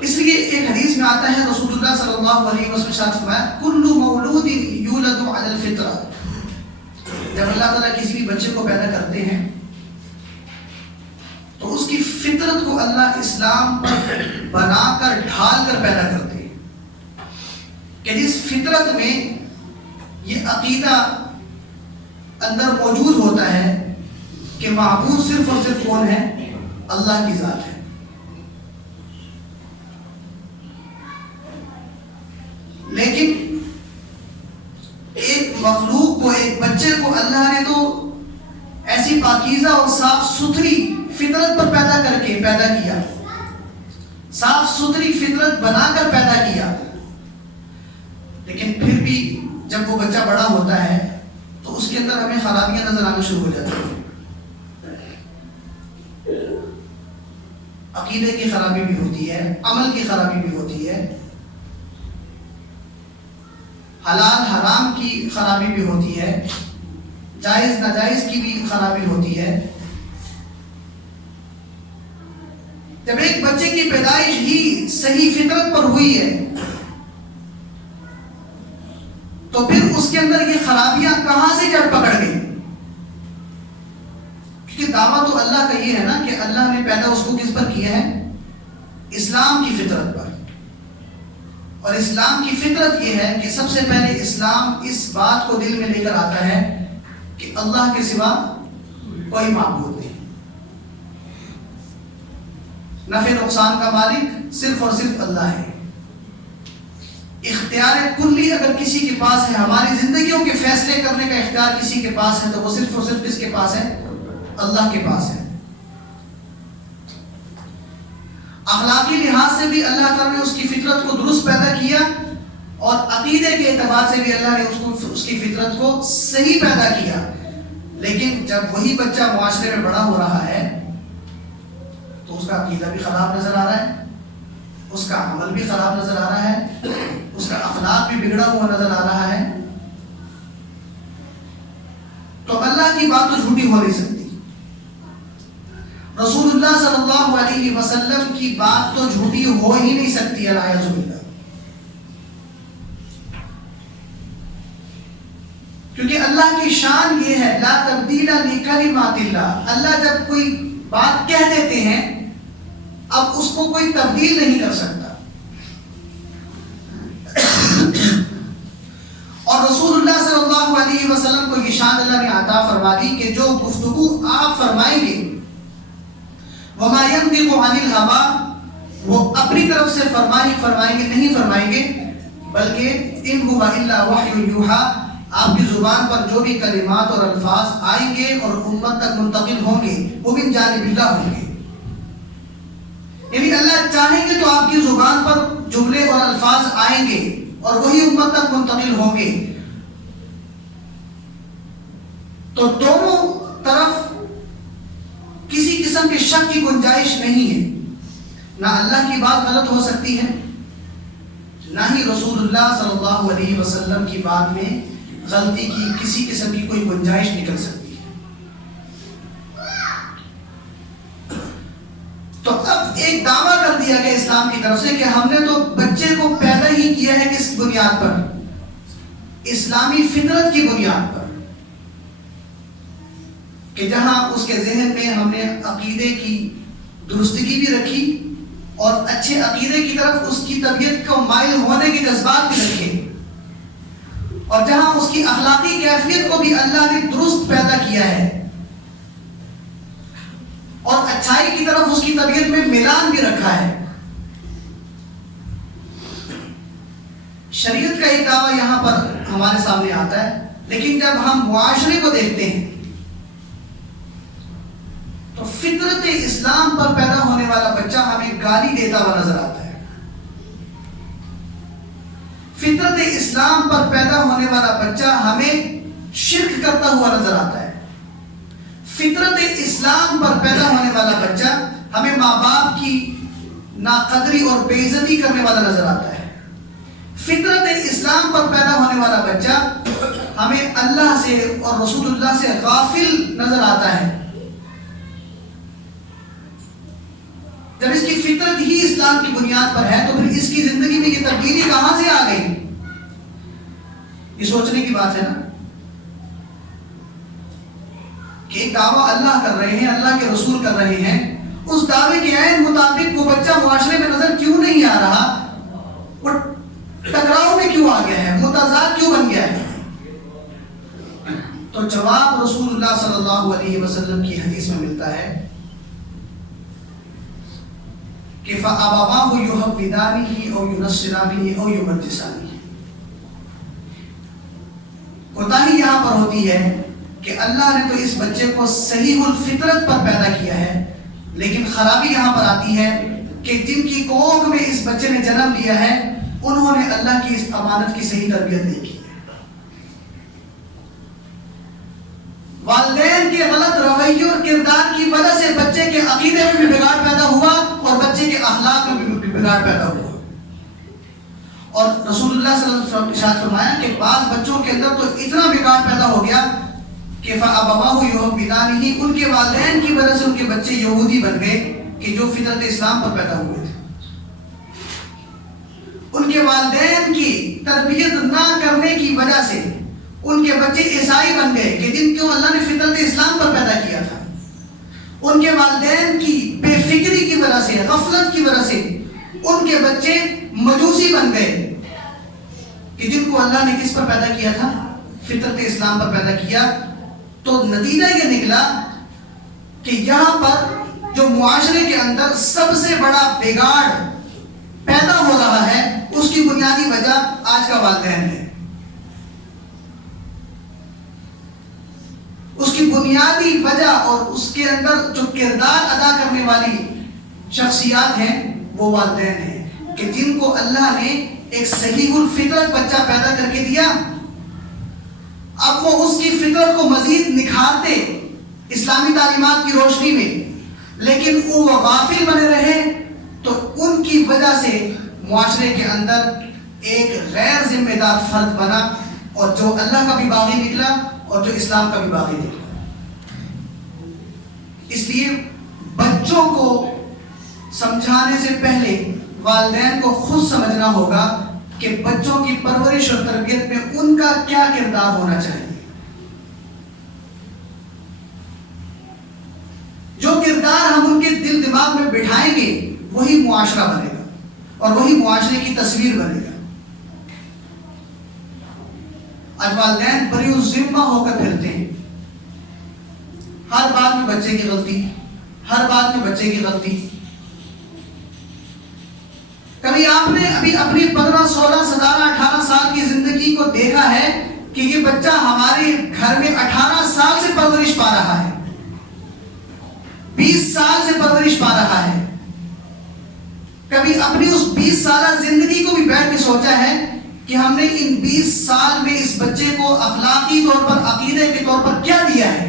اس لیے ایک حدیث میں آتا ہے رسول اللہ صلی اللہ علیہ وسلم ارشاد فرمایا کل مولود یولد علی الفطرہ، جب اللہ تعالیٰ کسی بھی بچے کو پیدا کرتے ہیں تو اس کی فطرت کو اللہ اسلام پر بنا کر ڈھال کر پیدا کرتے ہیں کہ جس فطرت میں یہ عقیدہ اندر موجود ہوتا ہے کہ معبود صرف اور صرف کون ہے؟ اللہ کی ذات ہے۔ لیکن ایک مخلوق کو، ایک بچے کو اللہ نے تو ایسی پاکیزہ اور صاف ستھری فطرت پر پیدا کیا، صاف ستھری فطرت بنا کر پیدا کیا، لیکن پھر بھی جب وہ بچہ بڑا ہوتا ہے تو اس کے اندر ہمیں خرابیاں نظر آنا شروع ہو جاتی ہیں۔ عقیدے کی خرابی بھی ہوتی ہے، عمل کی خرابی بھی ہوتی ہے، حلال حرام کی خرابی بھی ہوتی ہے، جائز ناجائز کی بھی خرابی ہوتی ہے۔ جب ایک بچے کی پیدائش ہی صحیح فطرت پر ہوئی ہے تو پھر اس کے اندر یہ خرابیاں کہاں سے جڑ پکڑ گئی؟ کیونکہ دعویٰ تو اللہ کا یہ ہے نا کہ اللہ نے پیدا اس کو کس پر کیا ہے؟ اسلام کی فطرت پر۔ اور اسلام کی فطرت یہ ہے کہ سب سے پہلے اسلام اس بات کو دل میں لے کر آتا ہے کہ اللہ کے سوا کوئی معبود نہیں، نفع نقصان کا مالک صرف اور صرف اللہ ہے، اختیار کلی اگر کسی کے پاس ہے، ہماری زندگیوں کے فیصلے کرنے کا اختیار کسی کے پاس ہے تو وہ صرف اور صرف کس کے پاس ہے؟ اللہ کے پاس ہے۔ اخلاقی لحاظ سے بھی اللہ تعالیٰ نے اس کی فطرت کو درست پیدا کیا اور عقیدے کے اعتبار سے بھی اللہ نے اس کی فطرت کو صحیح پیدا کیا، لیکن جب وہی بچہ معاشرے میں بڑا ہو رہا ہے تو اس کا عقیدہ بھی خراب نظر آ رہا ہے، اس کا عمل بھی خراب نظر آ رہا ہے، اس کا اخلاق بھی بگڑا ہوا نظر آ رہا ہے، تو اللہ کی بات تو جھوٹی ہو نہیں سکتی، رسول اللہ صلی اللہ علیہ وسلم کی بات تو جھوٹی ہو ہی نہیں سکتی، الیاذ باللہ۔ کیونکہ اللہ کی شان یہ ہے لا تبدیل لکلمات اللہ، اللہ جب کوئی بات کہہ دیتے ہیں اب اس کو کوئی تبدیل نہیں کر سکتا، اور رسول اللہ صلی اللہ علیہ وسلم کو یہ شان اللہ نے عطا فرما دی کہ جو گفتگو آپ فرمائیں گے وما ينطق عن الهوى، وہ اپنی طرف سے فرمائیں گے نہیں فرمائیں گے، بلکہ ان هو الا وحی یوحى، آپ کی زبان پر جو بھی کلمات اور الفاظ آئیں گے اور امت تک منتقل ہوں گے وہ من جانب اللہ ہوں گے، یعنی اللہ چاہیں گے تو آپ کی زبان پر جملے اور الفاظ آئیں گے اور وہی امت تک منتقل ہوں گے، تو دونوں طرف کسی قسم کے شک کی گنجائش نہیں ہے، نہ اللہ کی بات غلط ہو سکتی ہے نہ ہی رسول اللہ صلی اللہ علیہ وسلم کی بات میں غلطی کی کسی قسم کی کوئی گنجائش نکل سکتی ہے۔ تو اب ایک دعویٰ کر دیا گیا اسلام کی طرف سے کہ ہم نے تو بچے کو پیدا ہی کیا ہے کس بنیاد پر؟ اسلامی فطرت کی بنیاد پر، کہ جہاں اس کے ذہن میں ہم نے عقیدے کی درستگی بھی رکھی اور اچھے عقیدے کی طرف اس کی طبیعت کو مائل ہونے کے جذبات بھی رکھے، اور جہاں اس کی اخلاقی کیفیت کو بھی اللہ نے درست پیدا کیا ہے اور اچھائی کی طرف اس کی طبیعت میں میلان بھی رکھا ہے۔ شریعت کا ایک دعویٰ یہاں پر ہمارے سامنے آتا ہے، لیکن جب ہم معاشرے کو دیکھتے ہیں تو فطرت اسلام پر پیدا ہونے والا بچہ ہمیں گالی دیتا ہوا نظر آتا ہے، فطرت اسلام پر پیدا ہونے والا بچہ ہمیں شرک کرتا ہوا نظر آتا ہے، فطرت اسلام پر پیدا ہونے والا بچہ ہمیں ماں باپ کی ناقدری اور بے عزتی کرنے والا نظر آتا ہے، فطرت اسلام پر پیدا ہونے والا بچہ ہمیں اللہ سے اور رسول اللہ سے غافل نظر آتا ہے۔ جب اس کی فطرت ہی اسلام کی بنیاد پر ہے تو پھر اس کی زندگی میں یہ تبدیلی کہاں سے آ گئی؟ یہ سوچنے کی بات ہے نا کہ ایک دعویٰ اللہ کر رہے ہیں، اللہ کے رسول کر رہے ہیں، اس دعوے کے عین مطابق وہ بچہ معاشرے میں نظر کیوں نہیں آ رہا؟ وہ ٹکراؤ میں کیوں آ گیا ہے؟ متضاد کیوں بن گیا ہے؟ تو جواب رسول اللہ صلی اللہ علیہ وسلم کی حدیث میں ملتا ہے کہ فَأَبَوَاهُ يُحَوِّدَانِهِ أَوْ يُنَصِّرَانِهِ أَوْ يُمَجِّسَانِهِ۔ کوتاہی یہاں پر ہوتی ہے کہ اللہ نے تو اس بچے کو صحیح الفطرت پر پیدا کیا ہے، لیکن خرابی یہاں پر آتی ہے کہ جن کی کوکھ میں اس بچے نے جنم لیا ہے انہوں نے اللہ کی اس امانت کی صحیح تربیت نہیں کی ہے۔ والدین کے غلط رویے اور کردار کی وجہ سے بچے کے عقیدے میں بھی بگاڑ پیدا ہوا اور بچے کے اخلاق میں بھی بگاڑ پیدا ہوا۔ اور رسول اللہ صلی اللہ علیہ وسلم نے ارشاد فرمایا کہ بعض بچوں کے اندر تو اتنا بگاڑ پیدا ہو گیا کہ فَأَبَوَاهُ يُحَوِّدَانِهِ، ان کے والدین کی وجہ سے ان کے بچے یہودی بن گئے کہ جو فطرت اسلام پر پیدا ہوئے تھے۔ ان کے والدین کی تربیت نہ کرنے کی وجہ سے ان کے بچے عیسائی بن گئے کہ جن کو اللہ نے فطرت اسلام پر پیدا کیا تھا۔ ان کے والدین کی بے فکری کی وجہ سے، غفلت کی وجہ سے ان کے بچے مجوسی بن گئے کہ جن کو اللہ نے کس پر پیدا کیا تھا؟ فطرت اسلام پر پیدا کیا۔ تو نتیجہ یہ نکلا کہ یہاں پر جو معاشرے کے اندر سب سے بڑا بگاڑ پیدا ہو رہا ہے اس کی بنیادی وجہ آج کا والدین ہے۔ اس کی بنیادی وجہ اور اس کے اندر جو کردار ادا کرنے والی شخصیات ہیں وہ والدین ہیں کہ جن کو اللہ نے ایک صحیح الفطرت بچہ پیدا کر کے دیا۔ اب وہ اس کی فطرت کو مزید نکھارتے اسلامی تعلیمات کی روشنی میں، لیکن وہ غافل بنے رہے تو ان کی وجہ سے معاشرے کے اندر ایک غیر ذمہ دار فرد بنا اور جو اللہ کا بھی باغی نکلا اور جو اسلام کا بھی باغی نکلا۔ اس لیے بچوں کو سمجھانے سے پہلے والدین کو خود سمجھنا ہوگا کہ بچوں کی پرورش اور تربیت میں ان کا کیا کردار ہونا چاہیے۔ جو کردار ہم ان کے دل دماغ میں بٹھائیں گے وہی معاشرہ بنے گا اور وہی معاشرے کی تصویر بنے گا۔ آج والدین بری الذمہ ہو کر پھرتے ہیں، ہر بات میں بچے کی غلطی، ہر بات میں بچے کی غلطی۔ کبھی آپ نے ابھی اپنی 15 16 17 18 سال کی زندگی کو دیکھا ہے کہ یہ بچہ ہمارے گھر میں 18 سال سے پرورش پا رہا ہے، 20 سال سے پرورش پا رہا ہے؟ کبھی اپنی اس 20 سالہ زندگی کو بھی بیٹھ کے سوچا ہے کہ ہم نے ان 20 سال میں اس بچے کو اخلاقی طور پر، عقیدے کے طور پر کیا دیا ہے؟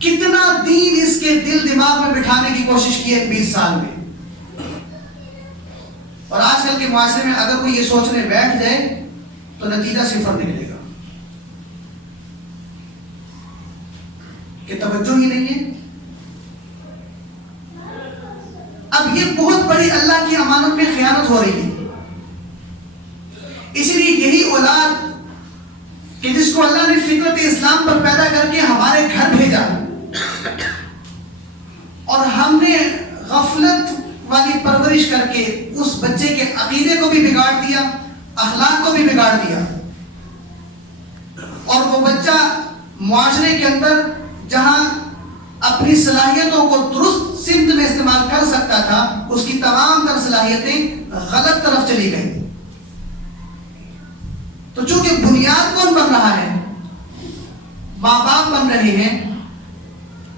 کتنا دین اس کے دل دماغ میں بٹھانے کی کوشش کی ہے 20 سال میں؟ اور آج کل کے معاشرے میں اگر کوئی یہ سوچنے بیٹھ جائے تو نتیجہ صفر نکلے گا کہ توجہ ہی نہیں ہے۔ اب یہ بہت بڑی اللہ کی امانت میں خیانت ہو رہی ہے۔ اس لیے یہی اولاد کہ جس کو اللہ نے فطرت اسلام پر پیدا کر کے ہمارے گھر بھیجا اور ہم نے غفلت والی پرورش کر کے اس بچے کے عقیدے کو بھی بگاڑ دیا، اخلاق کو بھی بگاڑ دیا، اور وہ بچہ معاشرے کے اندر جہاں اپنی صلاحیتوں کو درست سمت میں استعمال کر سکتا تھا اس کی تمام تر صلاحیتیں غلط طرف چلی گئی۔ تو چونکہ بنیاد کون بن رہا ہے؟ ماں باپ بن رہے ہیں،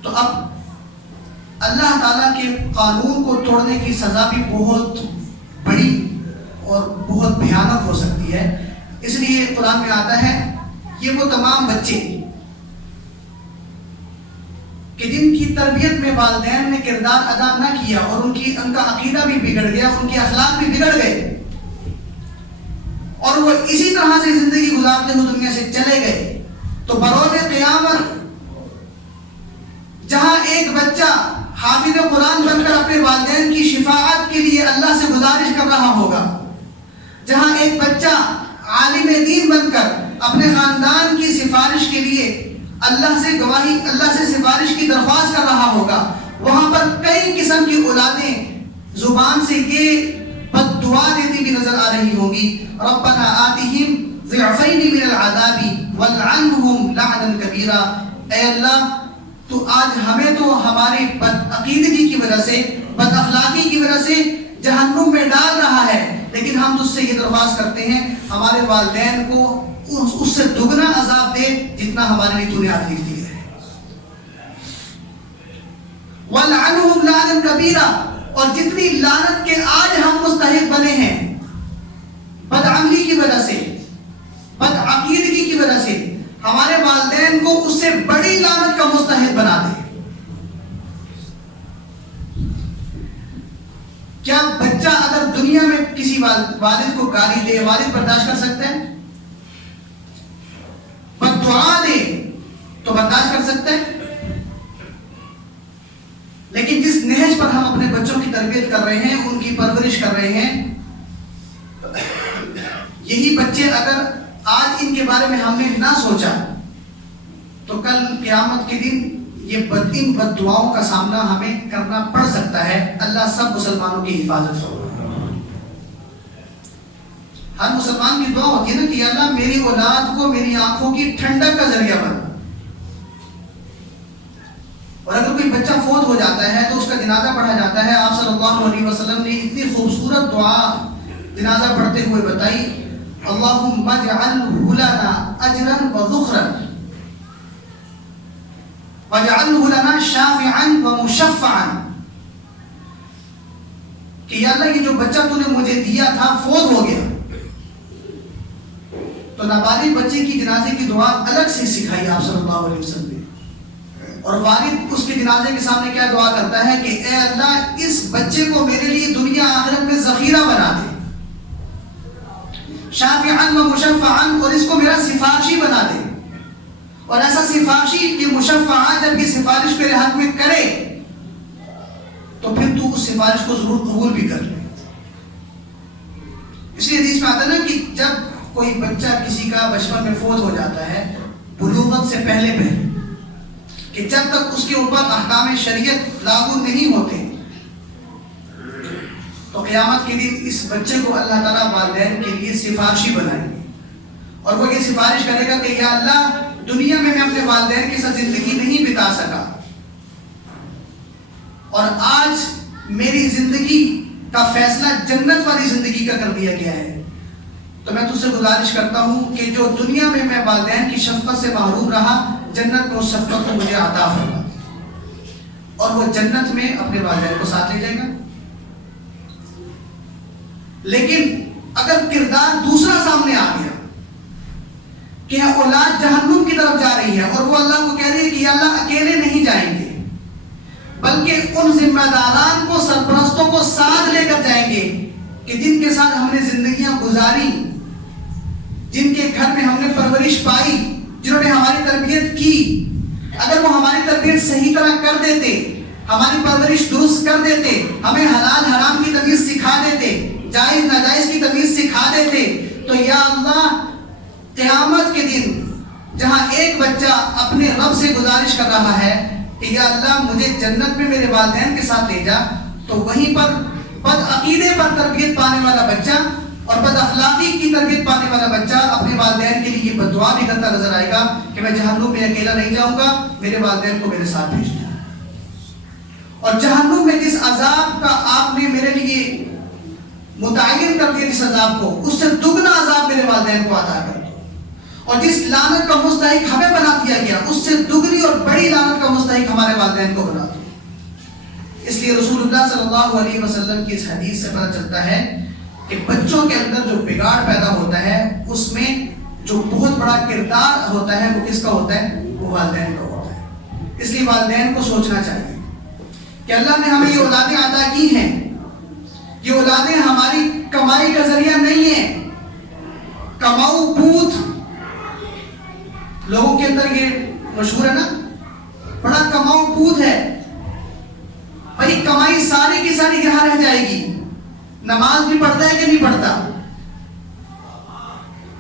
تو اب اللہ تعالیٰ کے قانون کو توڑنے کی سزا بھی بہت بڑی اور بہت بھیانک ہو سکتی ہے۔ اس لیے قرآن میں آتا ہے یہ وہ تمام بچے کہ جن کی تربیت میں والدین نے کردار ادا نہ کیا اور ان کا عقیدہ بھی بگڑ گیا، ان کے اخلاق بھی بگڑ گئے اور وہ اسی طرح سے زندگی گزارتے ہوئے دنیا سے چلے گئے، تو بروز قیامت جہاں ایک بچہ حافظ قرآن بن کر اپنے والدین کی شفاعت کے لیے اللہ سے گزارش کر رہا ہوگا، جہاں ایک بچہ عالم دین بن کر اپنے خاندان کی سفارش کے لیے اللہ سے سفارش کی درخواست کر رہا ہوگا، وہاں پر کئی قسم کی اولادیں زبان سے یہ بد دعا دیتی بھی نظر آ رہی ہوں گی، ربنا آتہم ضعفین من العذاب والعنہم لعنا کبیرا۔ اے اللہ تو آج ہمیں تو ہماری بد عقیدگی کی وجہ سے، بد اخلاقی کی وجہ سے جہنم میں ڈال رہا ہے، لیکن ہم تجھ سے یہ درخواست کرتے ہیں ہمارے والدین کو اس سے دگنا عذاب دے جتنا ہمارے لیے تو نے آج لکھ دیا ہے۔ وَلْعَنْهُمْ لَعْنًا كَبِيرًا، اور جتنی لعنت کے آج ہم مستحق بنے ہیں بدعملی کی وجہ سے، بد عقیدگی کی وجہ سے، ہمارے والدین کو اس سے بڑی لعنت کا مستحق بنا دے۔ کیا بچہ اگر دنیا میں کسی والد کو گالی دے، والد برداشت کر سکتا ہے؟ بد دعا دے تو برداشت کر سکتا ہے؟ لیکن جس نہج پر ہم اپنے بچوں کی تربیت کر رہے ہیں، ان کی پرورش کر رہے ہیں، یہی بچے اگر آج ان کے بارے میں ہم نے نہ سوچا تو کل قیامت کے دن یہ ان بد دعاؤں کا سامنا ہمیں کرنا پڑ سکتا ہے۔ اللہ سب مسلمانوں کی حفاظت فرمائے۔ ہر مسلمان کی دعا ہوتی ہے نا کہ اللہ میری اولاد کو میری آنکھوں کی ٹھنڈک کا ذریعہ بنا۔ اور اگر کوئی بچہ فوت ہو جاتا ہے تو اس کا جنازہ پڑھا جاتا ہے، آپ صلی اللہ علیہ وسلم نے اتنی خوبصورت دعا جنازہ پڑھتے ہوئے بتائی، اللہم اجعلہ لنا اجرا وذخرا واجعلہ لنا شافعا ومشفعا، کہ یا اللہ یہ جو بچہ تو نے مجھے دیا تھا فوت ہو گیا، تو نابالغ بچے کی جنازے کی دعا الگ سے سکھائی آپ صلی اللہ علیہ وسلم نے۔ اور والد اس کے جنازے کے سامنے کیا دعا کرتا ہے کہ اے اللہ اس بچے کو میرے لیے دنیا آخرت میں ذخیرہ بنا دے، شافعاً و مشفعاً، اور اس کو میرا سفارشی بنا دے۔ اور ایسا سفارشی کہ مشفعاً جب یہ سفارش میرے حق میں کرے تو پھر تو اس سفارش کو ضرور قبول بھی کر لے۔ اس لیے حدیث میں آتا ہے نا کہ جب کوئی بچہ کسی کا بچپن میں فوت ہو جاتا ہے بلوغت سے پہلے کہ جب تک اس کے اوپر احکام شریعت لاگو نہیں ہوتے تو قیامت کے دن اس بچے کو اللہ تعالیٰ والدین کے لیے سفارشی بنائیں گے، اور وہ یہ سفارش کرے گا کہ یا اللہ دنیا میں اپنے والدین کے ساتھ زندگی نہیں بتا سکا، اور آج میری زندگی کا فیصلہ جنت والی زندگی کا کر دیا گیا ہے، تو میں تجھ سے گزارش کرتا ہوں کہ جو دنیا میں والدین کی شفقت سے محروم رہا، جنت میں اس شفقت کو مجھے عطا فرما، اور وہ جنت میں اپنے والدین کو ساتھ لے جائے گا۔ لیکن اگر کردار دوسرا سامنے آ گیا کہ اولاد جہنم کی طرف جا رہی ہے اور وہ اللہ کو کہہ رہی ہے کہ یا اللہ اکیلے نہیں جائیں گے، بلکہ ان ذمہ داران کو، سرپرستوں کو ساتھ لے کر جائیں گے کہ جن کے ساتھ ہم نے زندگیاں گزاری، جن کے گھر میں ہم نے پرورش پائی، جنہوں نے ہماری تربیت کی، اگر وہ ہماری تربیت صحیح طرح کر دیتے، ہماری پرورش درست کر دیتے، ہمیں حلال حرام کی تمیز سکھا دیتے، جائز ناجائز کی تمیز سکھا دیتے، تو یا اللہ قیامت کے دن جہاں ایک بچہ اپنے رب سے گزارش کر رہا ہے کہ یا اللہ مجھے جنت میں میرے والدین کے ساتھ لے جا، تو وہیں پر بد عقیدے پر تربیت پانے والا بچہ اور بد اخلاقی کی تربیت پانے والا بچہ اپنے والدین کے لیے بد دعا بھی کرتا نظر آئے گا کہ میں جہنم میں اکیلا نہیں جاؤں گا، میرے والدین کو میرے ساتھ بھیجنا۔ اور جہنم میں جس عذاب کا آپ نے میرے لیے متعین کر دیا، جس عذاب کو، اس سے دگنا عذاب میرے والدین کو عطا کر دو، اور جس لعنت کا مستحق ہمیں بنا دیا گیا اس سے دگنی اور بڑی لعنت کا مستحق ہمارے والدین کو بنا دو۔ اس لیے رسول اللہ صلی اللہ علیہ وسلم کی اس حدیث سے پتہ چلتا ہے کہ بچوں کے اندر جو بگاڑ پیدا ہوتا ہے اس میں جو بہت بڑا کردار ہوتا ہے وہ کس کا ہوتا ہے؟ وہ والدین کا ہوتا ہے۔ اس لیے والدین کو سوچنا چاہیے کہ اللہ نے ہمیں یہ اولادیں عطا کی ہیں، یہ اولادیں ہماری کمائی کا ذریعہ نہیں ہیں۔ کماؤ پوت لوگوں کے اندر یہ مشہور ہے نا، بڑا کماؤ پوت ہے، بھائی کمائی ساری کی ساری یہاں رہ جائے گی، نماز بھی پڑھتا ہے کہ نہیں پڑھتا،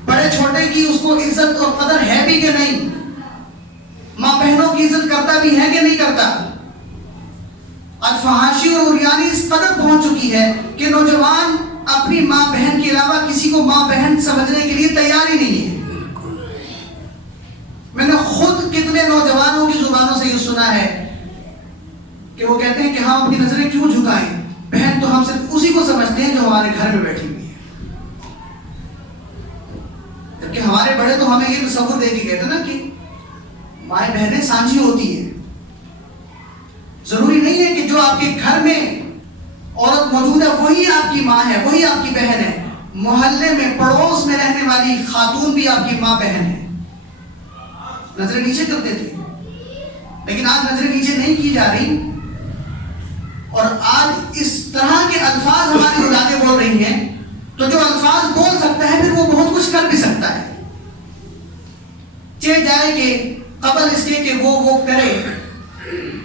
بڑے چھوٹے کی اس کو عزت اور قدر ہے بھی کہ نہیں، ماں بہنوں کی عزت کرتا بھی ہے کہ نہیں کرتا۔ آج فحاشی اور عریانی اس قدر پہنچ چکی ہے کہ نوجوان اپنی ماں بہن کے علاوہ کسی کو ماں بہن سمجھنے کے لیے تیار ہی نہیں ہے۔ میں نے خود کتنے نوجوانوں کی زبانوں سے یہ سنا ہے کہ وہ کہتے ہیں کہ ہم اپنی نظریں کیوں جھکائیں، بہن تو ہم صرف اسی کو سمجھتے ہیں جو ہمارے گھر میں بیٹھی ہوئی ہے، جبکہ ہمارے بڑے تو ہمیں یہ تصور دے کے کہتے ہیں نا کہ مائیں بہنیں سانجھی ہوتی ہیں۔ ضروری نہیں ہے کہ جو آپ کے گھر میں عورت موجود ہے وہی آپ کی ماں ہے، وہی آپ کی بہن ہے، محلے میں پڑوس میں رہنے والی خاتون بھی آپ کی ماں بہن ہے۔ نظریں نیچے کرتے تھے، لیکن آج نظریں نیچے نہیں کی جا رہی، اور آج اس طرح کے الفاظ ہماری اولادیں بول رہی ہیں، تو جو الفاظ بول سکتا ہے پھر وہ بہت کچھ کر بھی سکتا ہے۔ چاہے جائے کہ قبل اس کے کہ وہ کرے،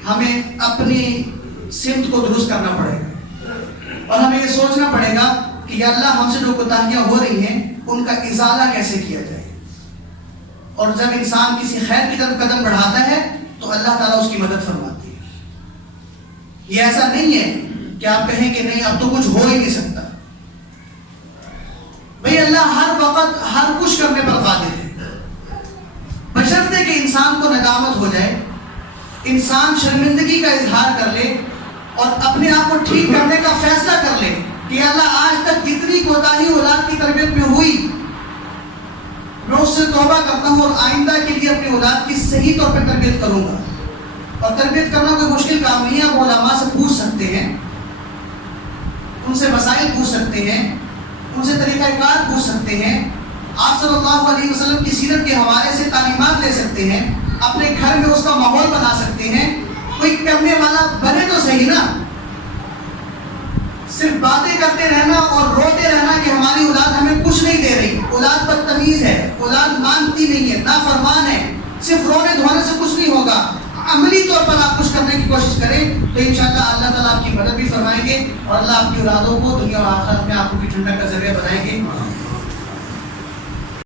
ہمیں اپنی سمت کو درست کرنا پڑے گا، اور ہمیں یہ سوچنا پڑے گا کہ یا اللہ ہم سے جو کوتاہیاں ہو رہی ہیں ان کا ازالہ کیسے کیا جائے۔ اور جب انسان کسی خیر کی طرف قدم بڑھاتا ہے تو اللہ تعالیٰ اس کی مدد فرماتی ہے۔ یہ ایسا نہیں ہے کہ آپ کہیں کہ نہیں اب تو کچھ ہو ہی نہیں سکتا، بھئی اللہ ہر وقت ہر کچھ کرنے پر قادر ہے، بشرطے کہ انسان کو ندامت ہو جائے، انسان شرمندگی کا اظہار کر لے اور اپنے آپ کو ٹھیک کرنے کا فیصلہ کر لے کہ اللہ آج تک جتنی کوتاہی اولاد کی تربیت میں ہوئی میں اس سے توبہ کرتا ہوں، اور آئندہ کے لیے اپنی اولاد کی صحیح طور پہ تربیت کروں گا۔ اور تربیت کرنا کوئی مشکل کام نہیں ہے، آپ علماء سے پوچھ سکتے ہیں، ان سے مسائل پوچھ سکتے ہیں، ان سے طریقہ کار پوچھ سکتے ہیں، آپ صلی اللہ علیہ وسلم کی سیرت کے حوالے سے تعلیمات لے سکتے ہیں، اپنے گھر میں اس کا ماحول بنا سکتے ہیں۔ کوئی کرنے والا بنے تو صحیح نا، صرف باتیں کرتے رہنا اور روتے رہنا کہ ہماری اولاد ہمیں کچھ نہیں دے رہی، اولاد بدتمیز ہے، اولاد مانتی نہیں ہے، نافرمان ہے، صرف رونے دھونے سے کچھ نہیں ہوگا۔ عملی طور پر آپ کچھ کرنے کی کوشش کریں تو انشاءاللہ اللہ تعالیٰ آپ کی مدد بھی فرمائیں گے، اور اللہ آپ کی اولادوں کو دنیا اور آخرت میں آپ کو بھی ٹھنڈک کا ذریعہ بنائیں گے۔